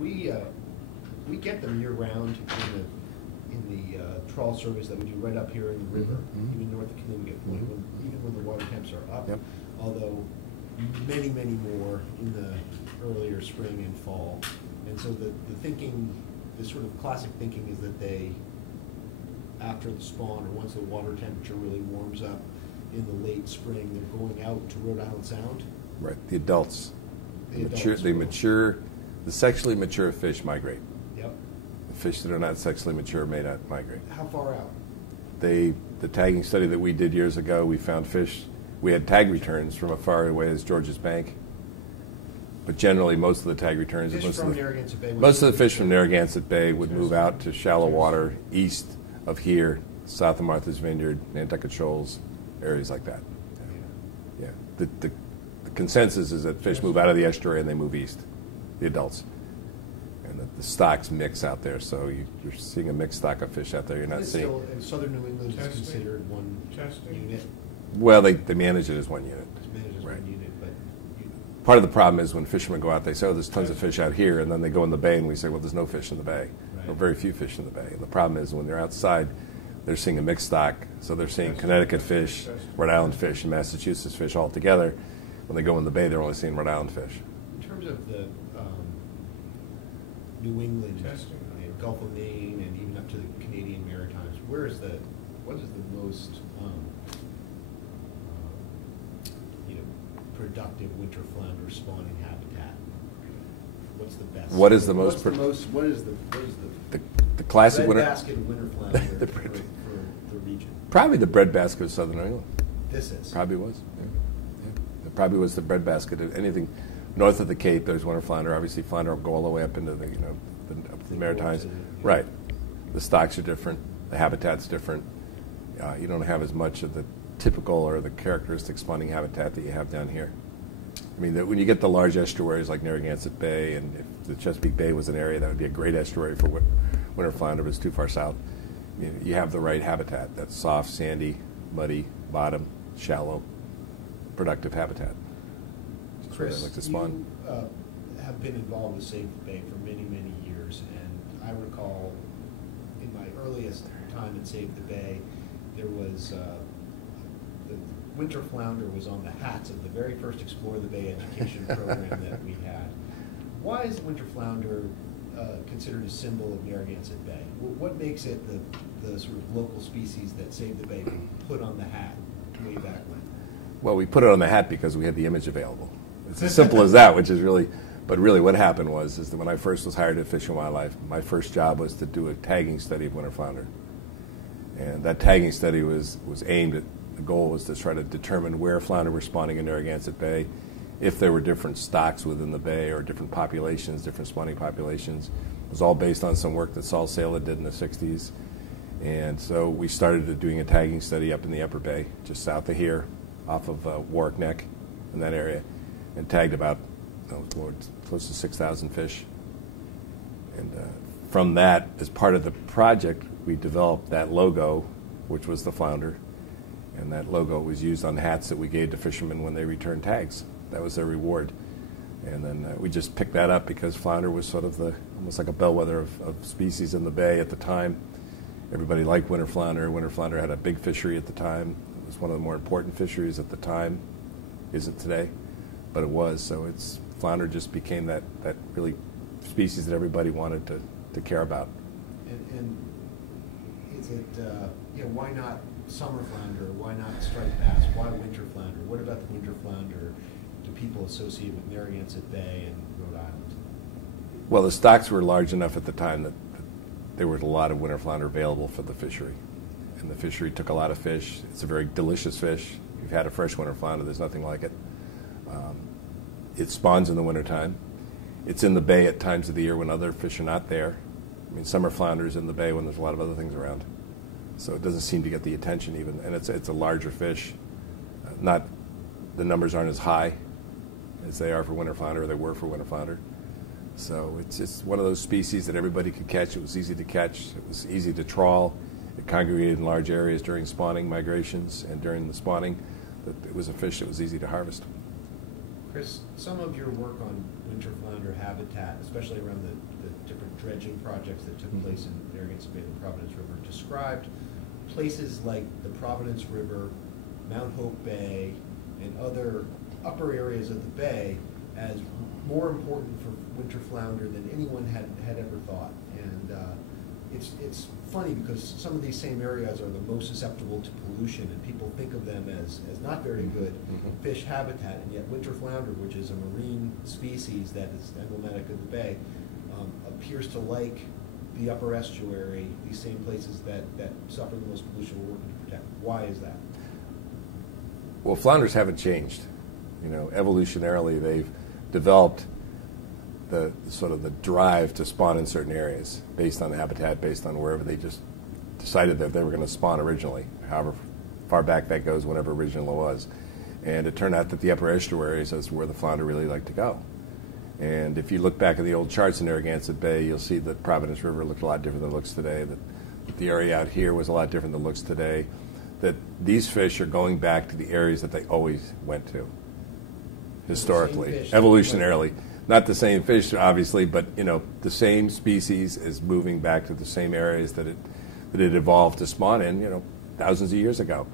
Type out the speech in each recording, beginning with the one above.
We get them year round in the trawl service that we do right up here in the river, even north of Connecticut, even when the water temps are up. Yep. Although many more in the earlier spring and fall. And so the thinking, the sort of classic thinking is that they, after the spawn or once the water temperature really warms up in the late spring, they're going out to Rhode Island Sound. Right, the adults. The sexually mature fish migrate. Yep. The fish that are not sexually mature may not migrate. How far out? The tagging study that we did years ago, we found fish. We had tag returns from as far away as George's Bank. But generally, most of the tag returns, most of the fish from Narragansett Bay would move out to shallow water east of here, south of Martha's Vineyard, Nantucket Shoals, areas like that. Yeah. The consensus is that fish move out of the estuary and they move east, the adults. And the stocks mix out there, so you're seeing a mixed stock of fish out there. You're not seeing. Still, in southern New England, is considered one unit. Well, they manage it as one unit. It's managed as one unit, but part of the problem is when fishermen go out, they say, "Oh, there's tons of fish out here," and then they go in the bay, and we say, "Well, there's no fish in the bay, or very few fish in the bay." And the problem is when they're outside, they're seeing a mixed stock, so they're seeing Connecticut fish, Rhode Island fish, and Massachusetts fish all together. When they go in the bay, they're only seeing Rhode Island fish. In terms of the New England, Gulf of Maine, and even up to the Canadian Maritimes, what is the most productive winter flounder spawning habitat? What's the best? What is the most? What is the classic winter basket of winter flounder for the region? Probably the breadbasket of southern New England. This is probably was. Yeah. It probably was the breadbasket of anything north of the Cape. There's winter flounder. Obviously, flounder will go all the way up into the the Maritimes. Right. The stocks are different. The habitat's different. You don't have as much of the typical or the characteristic spawning habitat that you have down here. I mean, when you get the large estuaries like Narragansett Bay, and if the Chesapeake Bay was an area that would be a great estuary for winter flounder, but it's too far south, you have the right habitat. That's soft, sandy, muddy, bottom, shallow, productive habitat. Chris, like to spawn. You have been involved with Save the Bay for many years, and I recall in my earliest time at Save the Bay, there was the winter flounder was on the hats of the very first Explore the Bay education program that we had. Why is the winter flounder considered a symbol of Narragansett Bay? What makes it the sort of local species that Save the Bay put on the hat way back when? Well, we put it on the hat because we had the image available. It's as simple as that, which is really, but really what happened is that when I first was hired at Fish and Wildlife, my first job was to do a tagging study of winter flounder. And that tagging study was aimed at, the goal was to try to determine where flounder were spawning in Narragansett Bay, if there were different stocks within the bay or different populations, different spawning populations. It was all based on some work that Saul Sala did in the 60s. And so we started doing a tagging study up in the upper bay, just south of here, off of Warwick Neck in that area, and tagged about close to 6,000 fish. And from that, as part of the project, we developed that logo, which was the flounder, and that logo was used on hats that we gave to fishermen when they returned tags. That was their reward. And then we just picked that up because flounder was sort of almost like a bellwether of species in the bay at the time. Everybody liked winter flounder. Winter flounder had a big fishery at the time. It was one of the more important fisheries at the time. Isn't today, but it was. So flounder just became that really species that everybody wanted to care about. And is it, why not summer flounder? Why not striped bass? Why winter flounder? What about the winter flounder do people associate with Narragansett Bay and Rhode Island? Well, the stocks were large enough at the time that there was a lot of winter flounder available for the fishery. And the fishery took a lot of fish. It's a very delicious fish. If you've had a fresh winter flounder, there's nothing like it. It spawns in the wintertime. It's in the bay at times of the year when other fish are not there. I mean, summer flounders in the bay when there's a lot of other things around. So it doesn't seem to get the attention even. And it's a larger fish. The numbers aren't as high as they are for winter flounder, or they were for winter flounder. So it's just one of those species that everybody could catch. It was easy to catch. It was easy to trawl. It congregated in large areas during spawning migrations, and during the spawning, it was a fish that was easy to harvest. Chris, some of your work on winter flounder habitat, especially around the different dredging projects that took place in Narragansett Bay and the Providence River, described places like the Providence River, Mount Hope Bay, and other upper areas of the bay as more important for winter flounder than anyone had ever thought. And it's funny because some of these same areas are the most susceptible to pollution, and people think of them as not very good fish habitat, and yet winter flounder, which is a marine species that is emblematic of the bay, appears to like the upper estuary, these same places that suffer the most pollution we're working to protect. Why is that? Well, flounders haven't changed. You know, evolutionarily, they've developed the sort of the drive to spawn in certain areas based on the habitat, based on wherever they just decided that they were going to spawn originally, however far back that goes, whenever original it was. And it turned out that the upper estuaries is where the flounder really like to go. And if you look back at the old charts in Narragansett Bay, you'll see that Providence River looked a lot different than it looks today, that the area out here was a lot different than it looks today, that these fish are going back to the areas that they always went to, historically, evolutionarily. Not the same fish, obviously, but you know, the same species is moving back to the same areas that it evolved to spawn in, you know, thousands of years ago.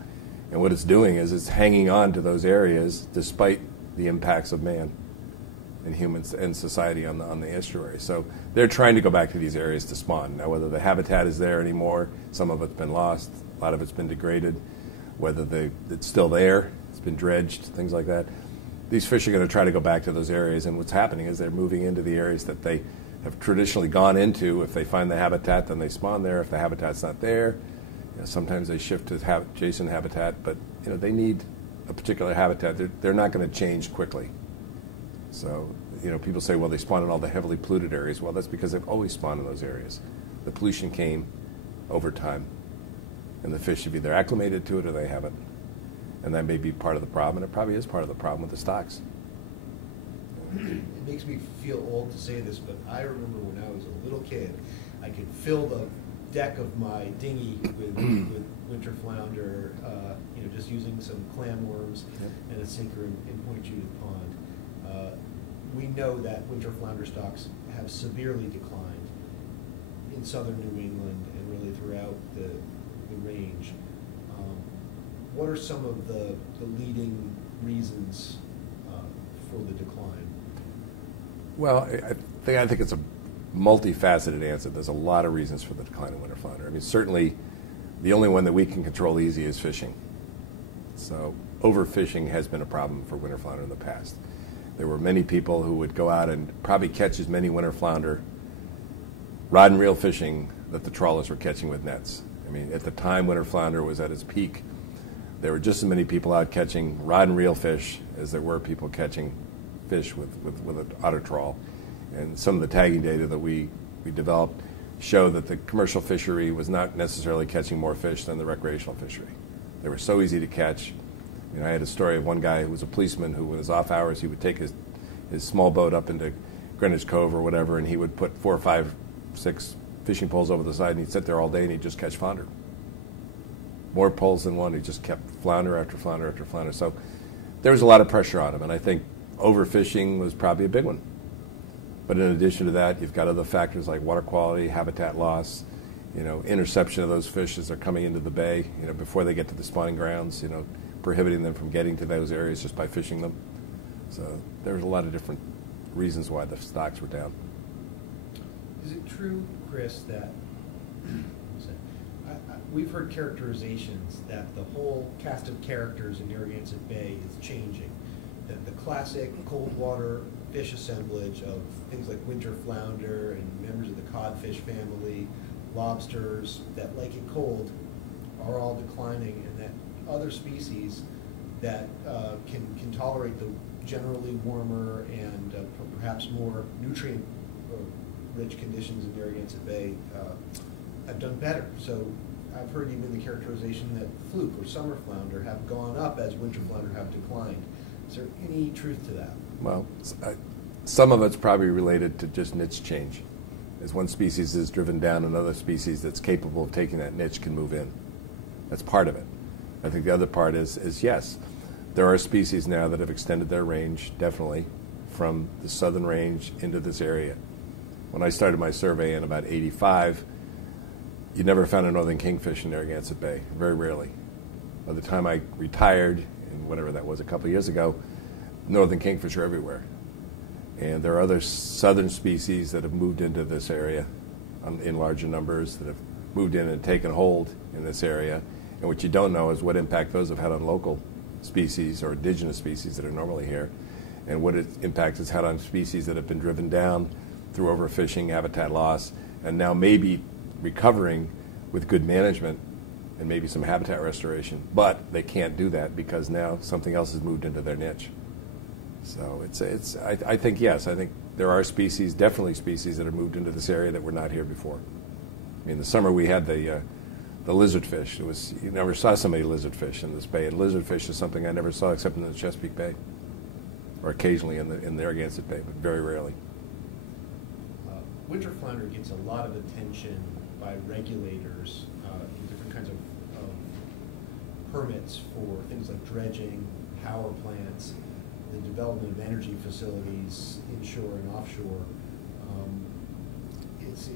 And what it's doing is it's hanging on to those areas despite the impacts of man and humans and society on the estuary. So they're trying to go back to these areas to spawn. Now, whether the habitat is there anymore, some of it's been lost, a lot of it's been degraded, whether it's still there, it's been dredged, things like that. These fish are going to try to go back to those areas, and what's happening is they're moving into the areas that they have traditionally gone into. If they find the habitat, then they spawn there. If the habitat's not there, you know, sometimes they shift to adjacent habitat, but you know, they need a particular habitat. They're not going to change quickly. So, you know, people say, well, they spawn in all the heavily polluted areas. Well, that's because they've always spawned in those areas. The pollution came over time, and the fish have either acclimated to it or they haven't. And that may be part of the problem, and it probably is part of the problem with the stocks. It makes me feel old to say this, but I remember when I was a little kid, I could fill the deck of my dinghy with winter flounder, you know, just using some clamworms and a sinker in Point Judith Pond. We know that winter flounder stocks have severely declined in southern New England and really throughout the range. What are some of the leading reasons for the decline? Well, I think it's a multifaceted answer. There's a lot of reasons for the decline in winter flounder. I mean, certainly the only one that we can control easy is fishing. So overfishing has been a problem for winter flounder in the past. There were many people who would go out and probably catch as many winter flounder rod and reel fishing that the trawlers were catching with nets. I mean, at the time winter flounder was at its peak, there were just as many people out catching rod and reel fish as there were people catching fish with an otter trawl. And some of the tagging data that we developed show that the commercial fishery was not necessarily catching more fish than the recreational fishery. They were so easy to catch. You know, I had a story of one guy who was a policeman who, in his off hours, he would take his small boat up into Greenwich Cove or whatever, and he would put 4 or 5, 6 fishing poles over the side, and he'd sit there all day and he'd just catch flounder. More poles than one. He just kept flounder after flounder after flounder. So there was a lot of pressure on him, and I think overfishing was probably a big one. But in addition to that, you've got other factors like water quality, habitat loss, you know, interception of those fish as they're coming into the bay, you know, before they get to the spawning grounds, you know, prohibiting them from getting to those areas just by fishing them. So there's a lot of different reasons why the stocks were down. Is it true, Chris, that we've heard characterizations that the whole cast of characters in Narragansett Bay is changing, that the classic cold water fish assemblage of things like winter flounder and members of the codfish family, lobsters that like it cold, are all declining, and that other species that can tolerate the generally warmer and perhaps more nutrient-rich conditions in Narragansett Bay have done better. So I've heard even the characterization that fluke or summer flounder have gone up as winter flounder have declined. Is there any truth to that? Well, some of it's probably related to just niche change. As one species is driven down, another species that's capable of taking that niche can move in. That's part of it. I think the other part is yes, there are species now that have extended their range, definitely, from the southern range into this area. When I started my survey in about 85, you never found a northern kingfish in Narragansett Bay, very rarely. By the time I retired, and whatever that was a couple of years ago, northern kingfish are everywhere. And there are other southern species that have moved into this area in larger numbers, that have moved in and taken hold in this area. And what you don't know is what impact those have had on local species or indigenous species that are normally here, and what impact it's had on species that have been driven down through overfishing, habitat loss, and now maybe recovering with good management and maybe some habitat restoration. But they can't do that because now something else has moved into their niche. So I think, yes, I think there are species, definitely species that have moved into this area that were not here before. I mean, the summer we had the lizardfish. You never saw so many lizardfish in this bay, and lizardfish is something I never saw except in the Chesapeake Bay, or occasionally in the Narragansett Bay, but very rarely. Winter flounder gets a lot of attention by regulators in different kinds of permits for things like dredging, power plants, the development of energy facilities, inshore and offshore.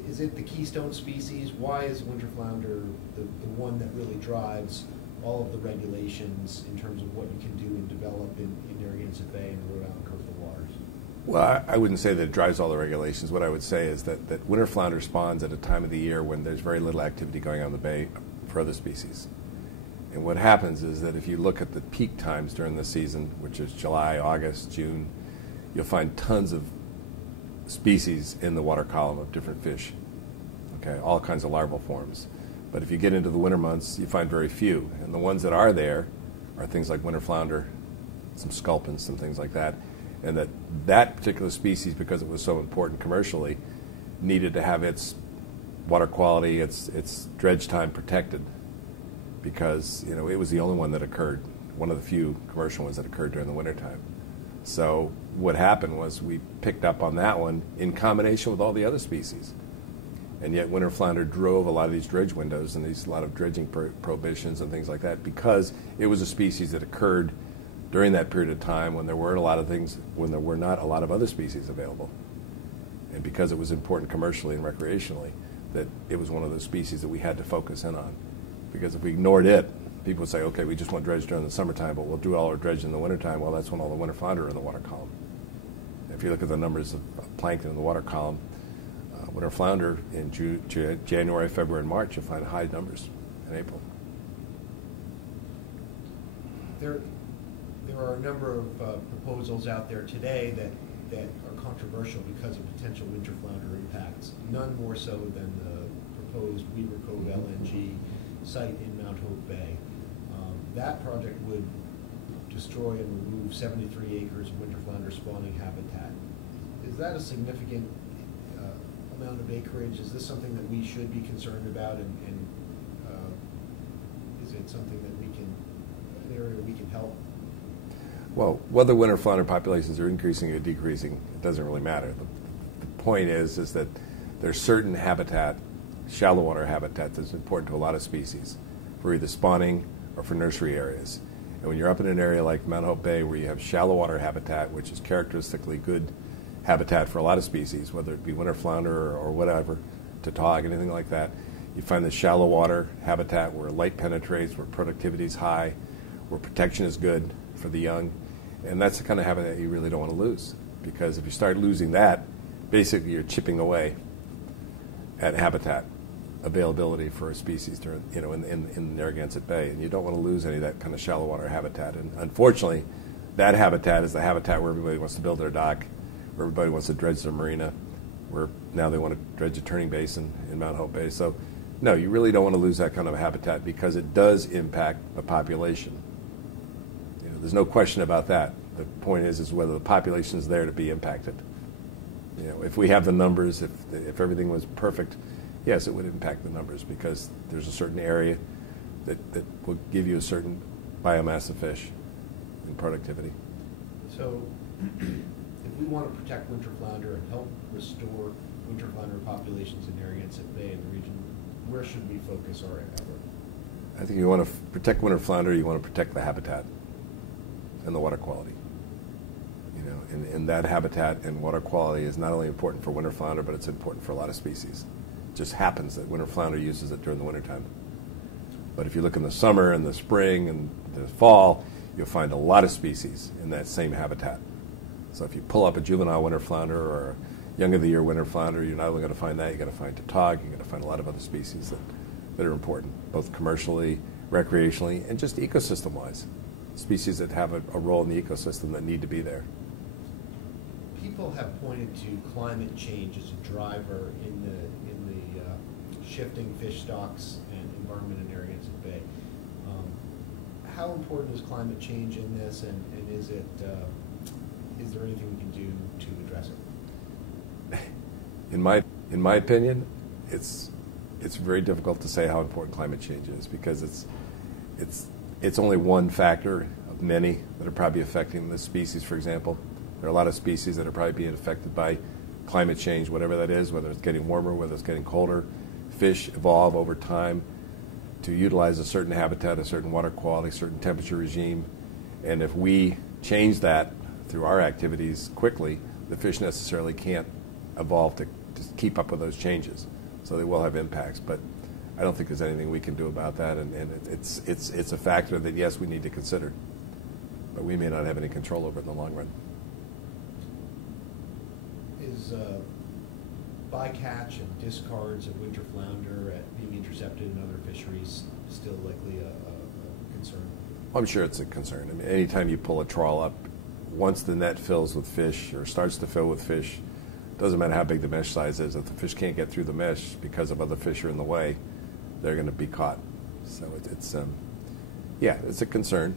Is it the keystone species? Why is winter flounder the one that really drives all of the regulations in terms of what you can do and develop in Narragansett Bay and the Rhode Island coastal waters? Well, I wouldn't say that it drives all the regulations. What I would say is that winter flounder spawns at a time of the year when there's very little activity going on in the bay for other species. And what happens is that if you look at the peak times during the season, which is July, August, June, you'll find tons of species in the water column of different fish, okay, all kinds of larval forms. But if you get into the winter months, you find very few. And the ones that are there are things like winter flounder, some sculpins, some things like that. And that particular species, because it was so important commercially, needed to have its water quality, its dredge time protected, because it was the only one that occurred, one of the few commercial ones that occurred during the wintertime. So what happened was we picked up on that one in combination with all the other species. And yet winter flounder drove a lot of these dredge windows and a lot of dredging prohibitions and things like that, because it was a species that occurred during that period of time when there weren't a lot of things, when there were not a lot of other species available. And because it was important commercially and recreationally, that it was one of those species that we had to focus in on. Because if we ignored it, people would say, okay, we just want dredge during the summertime, but we'll do all our dredge in the wintertime. Well, that's when all the winter flounder are in the water column. If you look at the numbers of plankton in the water column, winter flounder in January, February, and March, you'll find high numbers in April. There are a number of proposals out there today that are controversial because of potential winter flounder impacts, none more so than the proposed Weaver Cove LNG site in Mount Hope Bay. That project would destroy and remove 73 acres of winter flounder spawning habitat. Is that a significant amount of acreage? Is this something that we should be concerned about, and is it something that an area we can help? Well, whether winter flounder populations are increasing or decreasing, it doesn't really matter. The point is that there's certain habitat, shallow water habitat, that's important to a lot of species for either spawning or for nursery areas. And when you're up in an area like Mount Hope Bay where you have shallow water habitat, which is characteristically good habitat for a lot of species, whether it be winter flounder or whatever, tautog, anything like that, you find the shallow water habitat where light penetrates, where productivity is high, where protection is good for the young. And that's the kind of habitat you really don't want to lose, because if you start losing that, basically you're chipping away at habitat availability for a species during, in Narragansett Bay, and you don't want to lose any of that kind of shallow water habitat. And unfortunately, that habitat is the habitat where everybody wants to build their dock, where everybody wants to dredge their marina, where now they want to dredge a turning basin in Mount Hope Bay. So, no, you really don't want to lose that kind of habitat, because it does impact the population. There's no question about that. The point is whether the population is there to be impacted. If we have the numbers, if everything was perfect, yes, it would impact the numbers, because there's a certain area that will give you a certain biomass of fish and productivity. So if we want to protect winter flounder and help restore winter flounder populations in Narragansett Bay and the region, where should we focus our effort? I think you want to protect winter flounder, you want to protect the habitat. and the water quality. And that habitat and water quality is not only important for winter flounder, but it's important for a lot of species. It just happens that winter flounder uses it during the wintertime. But if you look in the summer and the spring and the fall, you'll find a lot of species in that same habitat. So if you pull up a juvenile winter flounder or a young of the year winter flounder, you're not only going to find that, you're going to find tautog, you're going to find a lot of other species that are important, both commercially, recreationally, and just ecosystem-wise. Species that have a role in the ecosystem that need to be there. People have pointed to climate change as a driver in the shifting fish stocks and environment in Narragansett Bay. How important is climate change in this, and is there anything we can do to address it? In my opinion, it's very difficult to say how important climate change is, because it's only one factor of many that are probably affecting the species. For example, there are a lot of species that are probably being affected by climate change, whatever that is, whether it's getting warmer, whether it's getting colder. Fish evolve over time to utilize a certain habitat, a certain water quality, a certain temperature regime. And if we change that through our activities quickly, the fish necessarily can't evolve to keep up with those changes. So they will have impacts. But I don't think there's anything we can do about that. And it's a factor that, yes, we need to consider. But we may not have any control over it in the long run. Is bycatch and discards of winter flounder being intercepted in other fisheries still likely a concern? I'm sure it's a concern. I mean, anytime you pull a trawl up, once the net fills with fish or starts to fill with fish, doesn't matter how big the mesh size is, if the fish can't get through the mesh because of other fish are in the way, they're going to be caught. So it's a concern.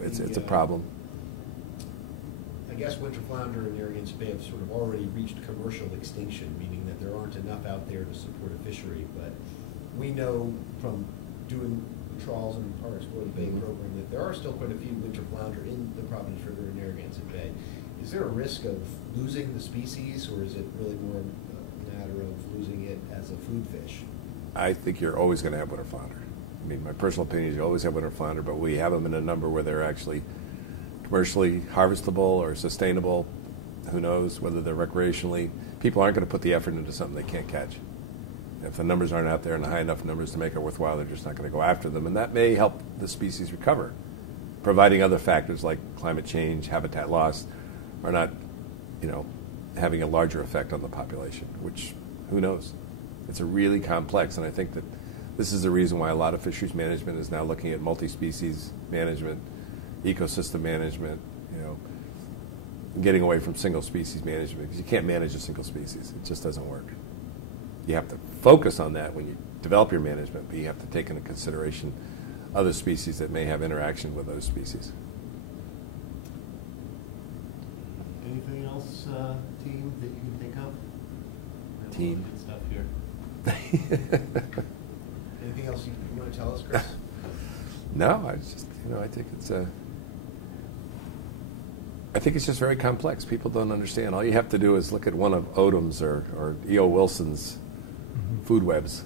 It's a problem. I guess winter flounder in Narragansett Bay have sort of already reached commercial extinction, meaning that there aren't enough out there to support a fishery. But we know from doing trawls in our Explored Bay program that there are still quite a few winter flounder in the Providence River in Narragansett Bay. Is there a risk of losing the species, or is it really more a matter of losing it as a food fish? I think you're always going to have winter flounder. I mean, my personal opinion is you always have winter flounder, but we have them in a number where they're actually commercially harvestable or sustainable. Who knows whether they're recreationally. People aren't going to put the effort into something they can't catch. If the numbers aren't out there in high enough numbers to make it worthwhile, they're just not going to go after them. And that may help the species recover, providing other factors like climate change, habitat loss are not, having a larger effect on the population, which, who knows? It's a really complex, and I think that this is the reason why a lot of fisheries management is now looking at multi-species management, ecosystem management, getting away from single species management, because you can't manage a single species. It just doesn't work. You have to focus on that when you develop your management, but you have to take into consideration other species that may have interaction with those species. Anything else, team, that you can think of? Team. Good stuff here. Anything else you want to tell us, Chris? No, I think it's just very complex. People don't understand. All you have to do is look at one of Odom's or E.O. Wilson's food webs,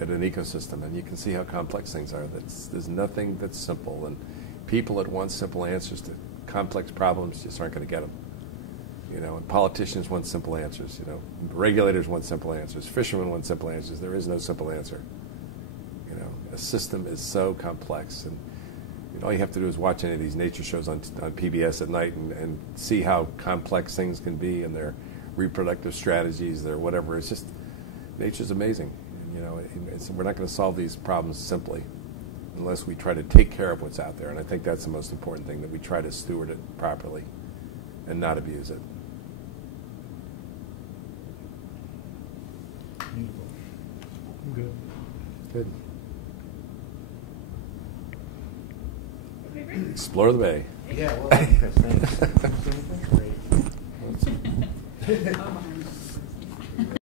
at an ecosystem, and you can see how complex things are. There's nothing that's simple, and people that want simple answers to complex problems just aren't going to get them. And politicians want simple answers. Regulators want simple answers. Fishermen want simple answers. There is no simple answer. A system is so complex, and all you have to do is watch any of these nature shows on PBS at night and see how complex things can be, and their reproductive strategies, their whatever. It's just, nature's amazing. We're not going to solve these problems simply unless we try to take care of what's out there, and I think that's the most important thing, that we try to steward it properly and not abuse it. Beautiful. I'm good. Good. Explore the bay. Yeah, well, Chris, thanks. Great.